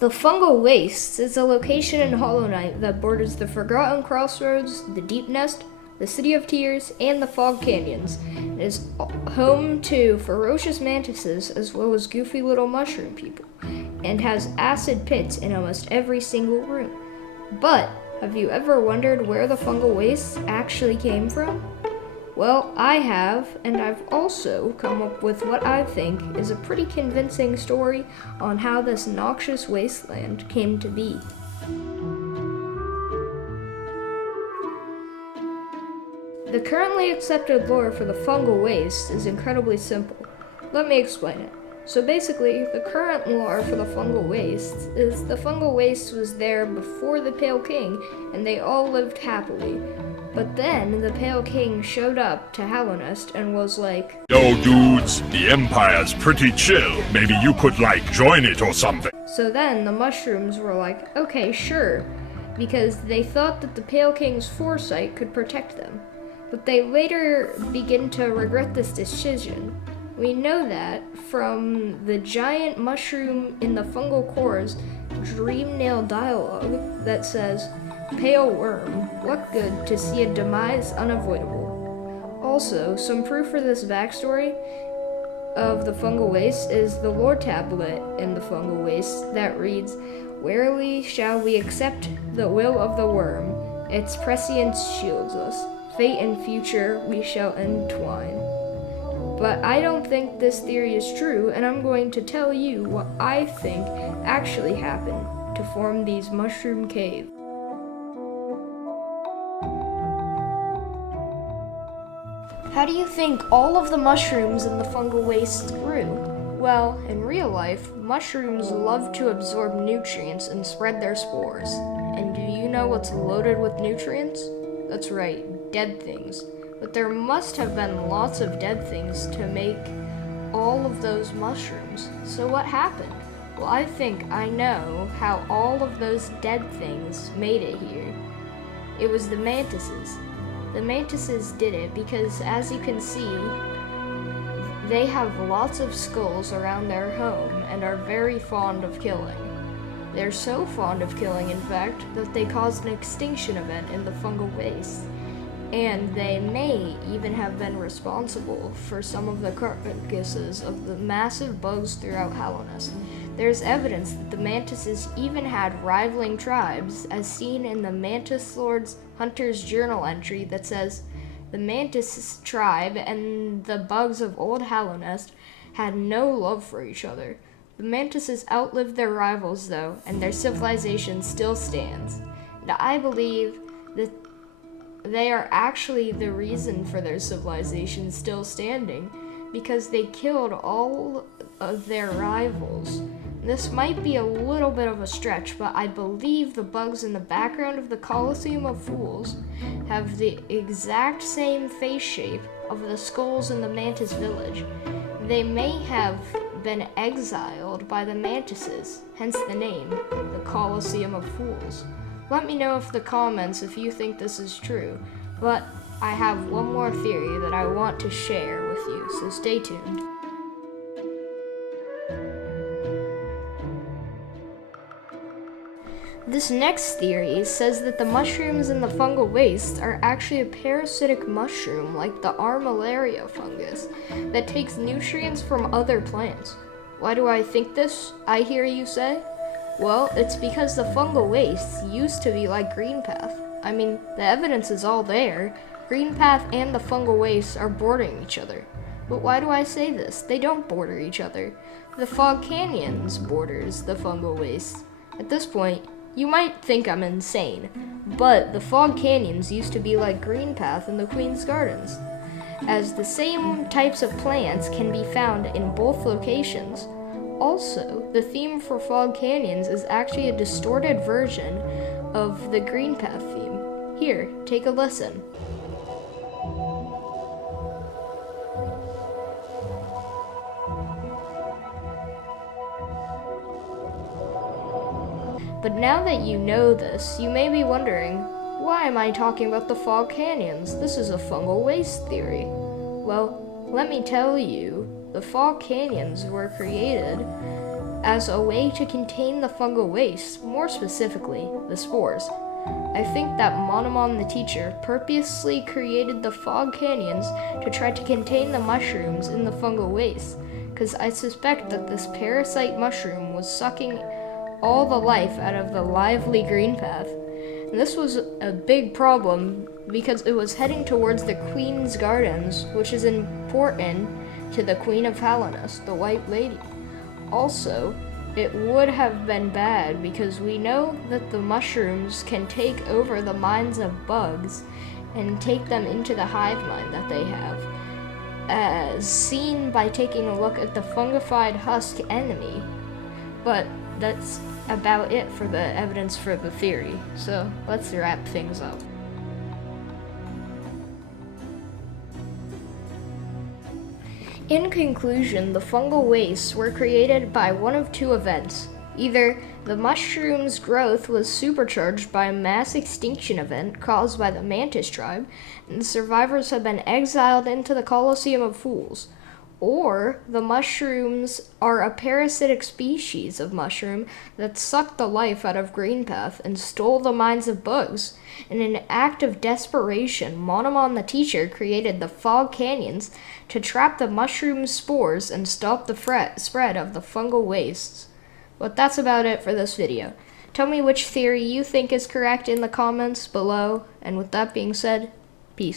The Fungal Wastes is a location in Hollow Knight that borders the Forgotten Crossroads, the Deep Nest, the City of Tears, and the Fog Canyons. It is home to ferocious mantises as well as goofy little mushroom people, and has acid pits in almost every single room. But have you ever wondered where the fungal wastes actually came from? Well, I have, and I've also come up with what I think is a pretty convincing story on how this noxious wasteland came to be. The currently accepted lore for the fungal waste is incredibly simple. Let me explain it. So basically, the current lore for the fungal waste is the fungal waste was there before the Pale King, and they all lived happily. But then the Pale King showed up to Hallownest and was like, "Yo dudes, the Empire's pretty chill. Maybe you could join it or something." So then the mushrooms were like, okay, sure, because they thought that the Pale King's foresight could protect them. But they later begin to regret this decision. We know that from the giant mushroom in the fungal core's dream nail dialogue that says, "Pale worm, what good to see a demise unavoidable." Also, some proof for this backstory of the fungal waste is the lore tablet in the fungal waste that reads, "Warily shall we accept the will of the worm, its prescience shields us, fate and future we shall entwine." But I don't think this theory is true, and I'm going to tell you what I think actually happened to form these mushroom caves. How do you think all of the mushrooms in the fungal wastes grew? Well, in real life, mushrooms love to absorb nutrients and spread their spores. And do you know what's loaded with nutrients? That's right, dead things. But there must have been lots of dead things to make all of those mushrooms. So what happened? Well, I think I know how all of those dead things made it here. It was the mantises. The mantises did it because, as you can see, they have lots of skulls around their home and are very fond of killing. They're so fond of killing, in fact, that they caused an extinction event in the fungal waste. And they may even have been responsible for some of the carcasses of the massive bugs throughout Hallownest. There's evidence that the mantises even had rivaling tribes, as seen in the Mantis Lord's Hunter's Journal entry that says, "The Mantis tribe and the bugs of Old Hallownest had no love for each other. The mantises outlived their rivals, though, and their civilization still stands. And I believe that they are actually the reason for their civilization still standing, because they killed all of their rivals." This might be a little bit of a stretch, but I believe the bugs in the background of the Colosseum of Fools have the exact same face shape of the skulls in the Mantis village. They may have been exiled by the mantises, hence the name, the Colosseum of Fools. Let me know in the comments if you think this is true, but I have one more theory that I want to share with you, so stay tuned. This next theory says that the mushrooms in the fungal waste are actually a parasitic mushroom like the armillaria fungus that takes nutrients from other plants. Why do I think this, I hear you say? Well, it's because the fungal wastes used to be like Greenpath. I mean, the evidence is all there. Greenpath and the fungal wastes are bordering each other. But why do I say this? They don't border each other. The Fog Canyons borders the fungal wastes. At this point, you might think I'm insane, but the Fog Canyons used to be like Greenpath in the Queen's Gardens, as the same types of plants can be found in both locations. Also, the theme for Fog Canyons is actually a distorted version of the Greenpath theme. Here, take a listen. But now that you know this, you may be wondering, why am I talking about the Fog Canyons? This is a fungal waste theory. Well, let me tell you, the Fog Canyons were created as a way to contain the fungal waste, more specifically, the spores. I think that Monomon the teacher purposely created the fog canyons to try to contain the mushrooms in the fungal waste, because I suspect that this parasite mushroom was sucking all the life out of the lively green path. And this was a big problem because it was heading towards the Queen's Gardens, which is important to the Queen of Hallownest, the White Lady. Also, it would have been bad because we know that the mushrooms can take over the minds of bugs and take them into the hive mind that they have, as seen by taking a look at the fungified husk enemy. But that's about it for the evidence for the theory, so let's wrap things up. In conclusion, the fungal wastes were created by one of two events. Either the mushroom's growth was supercharged by a mass extinction event caused by the mantis tribe, and the survivors have been exiled into the Colosseum of Fools, or the mushrooms are a parasitic species of mushroom that sucked the life out of Greenpath and stole the minds of bugs. In an act of desperation, Monomon the teacher created the fog canyons to trap the mushroom spores and stop the spread of the fungal wastes. But that's about it for this video. Tell me which theory you think is correct in the comments below, and with that being said, peace.